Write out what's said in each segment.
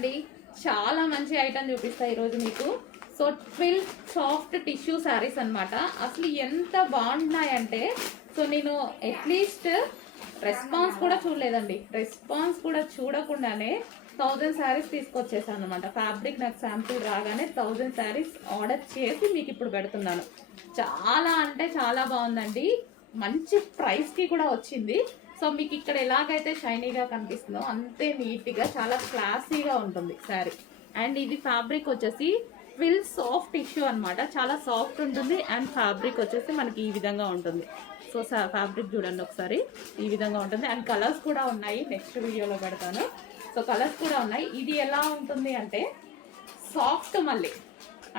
అండి, చాలా మంచి ఐటమ్ చూపిస్తా ఈరోజు మీకు. So twill soft tissue saris అనమాట. అసలు ఎంత బాగున్నాయంటే, సో నేను అట్లీస్ట్ రెస్పాన్స్ కూడా చూడలేదండి. రెస్పాన్స్ కూడా చూడకుండానే 1000 శారీస్ తీసుకొచ్చేసాను అనమాట. ఫ్యాబ్రిక్ నాకు శాంపుల్ రాగానే 1000 శారీస్ ఆర్డర్ చేసి మీకు ఇప్పుడు పెడుతున్నాను. చాలా అంటే చాలా బాగుందండి. మంచి ప్రైస్కి కూడా వచ్చింది. సో మీకు ఇక్కడ ఎలాగైతే షైనీగా కనిపిస్తుందో అంతే నీట్గా చాలా క్లాసీగా ఉంటుంది శారీ. అండ్ ఇది ఫ్యాబ్రిక్ వచ్చేసి ట్విల్ సాఫ్ట్ టిష్యూ అనమాట. చాలా సాఫ్ట్ ఉంటుంది. అండ్ ఫ్యాబ్రిక్ వచ్చేసి మనకి ఈ విధంగా ఉంటుంది. సో ఫ్యాబ్రిక్ చూడండి ఒకసారి, ఈ విధంగా ఉంటుంది. అండ్ కలర్స్ కూడా ఉన్నాయి, నెక్స్ట్ వీడియోలో పెడతాను. సో కలర్స్ కూడా ఉన్నాయి. ఇది ఎలా ఉంటుంది అంటే సాఫ్ట్, మళ్ళీ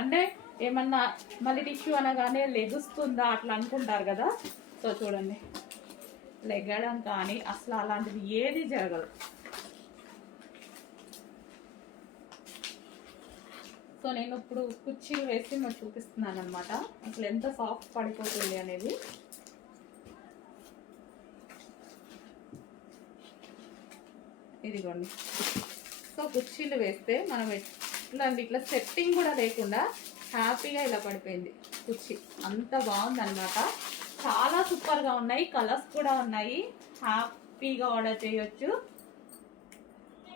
అంటే ఏమన్నా మళ్ళీ టిష్యూ అనగానే లెగుస్తుందా అట్లా అనుకుంటారు కదా. సో చూడండి, లెగడం కానీ అసలు అలాంటిది ఏది జరగదు. సో నేను ఇప్పుడు కుర్చీలు వేసి మీకు చూపిస్తున్నాను అనమాట, అసలు ఎంత సాఫ్ట్ పడిపోతుంది అనేది. ఇదిగోండి. సో కుర్చీలు వేస్తే మనం ఇట్లా సెట్టింగ్ కూడా లేకుండా హ్యాపీగా ఇలా పడిపోయింది కుర్చీ. అంత బాగుంది అనమాట. చాలా సూపర్గా ఉన్నాయి. కలర్స్ కూడా ఉన్నాయి. హ్యాపీగా ఆర్డర్ చేయొచ్చు.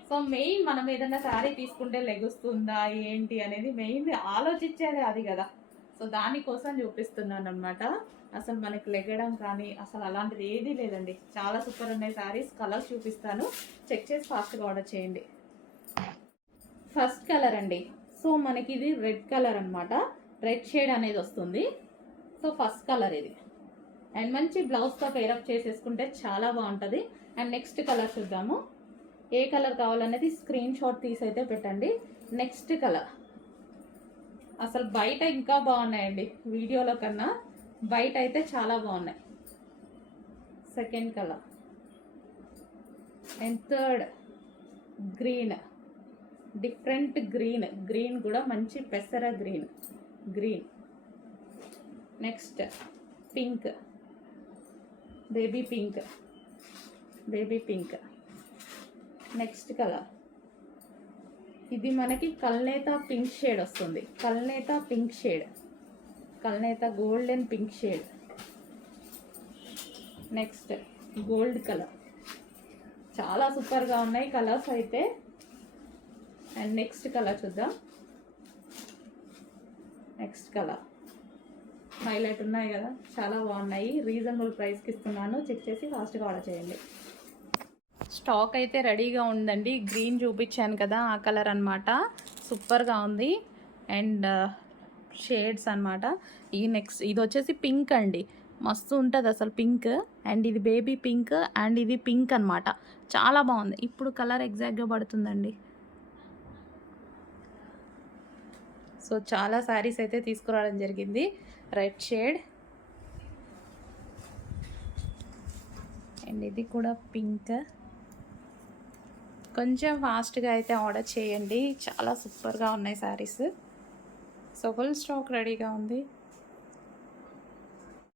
సో మెయిన్ మనం ఏదైనా శారీ తీసుకుంటే లెగుస్తుందా ఏంటి అనేది మెయిన్ ఆలోచించేది అది కదా. సో దానికోసం చూపిస్తున్నాను అనమాట. అసలు మనకి లెగడం కానీ అసలు అలాంటిది ఏదీ లేదండి. చాలా సూపర్ ఉన్నాయి శారీస్. కలర్స్ చూపిస్తాను, చెక్ చేసి ఫాస్ట్గా ఆర్డర్ చేయండి. ఫస్ట్ కలర్ అండి. సో మనకి ఇది రెడ్ కలర్ అనమాట. రెడ్ షేడ్ అనేది వస్తుంది. సో ఫస్ట్ కలర్ ఇది. అండ్ మంచి బ్లౌజ్తో పేరప్ చేసేసుకుంటే చాలా బాగుంటుంది. అండ్ నెక్స్ట్ కలర్ చూద్దాము. ఏ కలర్ కావాలనేది స్క్రీన్ షాట్ తీసి అయితే పెట్టండి. నెక్స్ట్ కలర్ అసలు బయట ఇంకా బాగున్నాయండి, వీడియోలో కన్నా బయట అయితే చాలా బాగున్నాయి. Second colour. And third green, different green. Green కూడా మంచి పెసర green. Next pink, baby pink. Next colour ఇది మనకి కల్నేత పింక్ షేడ్ వస్తుంది. కల్నేత golden pink shade. Next gold colour. చాలా సూపర్గా ఉన్నాయి కలర్స్ అయితే. అండ్ నెక్స్ట్ కలర్ చూద్దాం. నెక్స్ట్ కలర్ హైలైట్ ఉన్నాయి కదా, చాలా బాగున్నాయి. రీజనబుల్ ప్రైస్కి ఇస్తున్నాను, చెక్ చేసి ఫాస్ట్గా ఆర్డర్ చేయండి. స్టాక్ అయితే రెడీగా ఉందండి. గ్రీన్ చూపించాను కదా, ఆ కలర్ అనమాట. సూపర్గా ఉంది. అండ్ షేడ్స్ అనమాట. ఈ నెక్స్ట్ ఇది వచ్చేసి పింక్ అండి, మస్తు ఉంటుంది అసలు పింక్. అండ్ ఇది బేబీ పింక్. అండ్ ఇది పింక్ అనమాట. చాలా బాగుంది. ఇప్పుడు కలర్ ఎగ్జాక్ట్గా పడుతుందండి. సో చాలా శారీస్ అయితే తీసుకురావడం జరిగింది. Red shade. అండ్ ఇది కూడా పింక్. కొంచెం ఫాస్ట్గా అయితే ఆర్డర్ చేయండి, చాలా సూపర్గా ఉన్నాయి శారీస్. సో ఫుల్ స్టాక్ రెడీగా ఉంది.